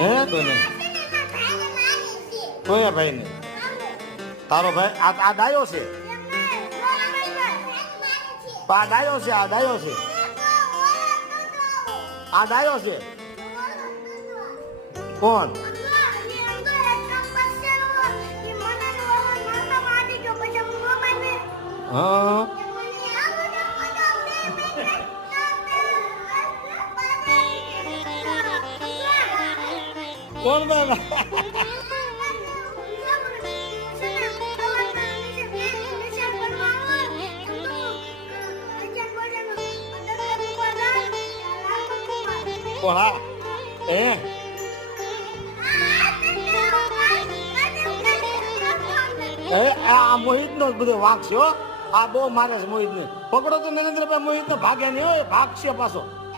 હે તો ને કોયા ભાઈ ને તારો ભાઈ આ ડાયો છે આ ડાયો છે આ ડાયો છે આ ડાયો છે કોણ હા કોણ ભાઈ કોણ એ આ મોહિત નો બધો વાંક છે હો. આ બહુ મારે છે મોહિત ને. પકડો તો નરેન્દ્રભાઈ મોહિત નો ભાગ્યા નહીં હોય, ભાગશે પાછો.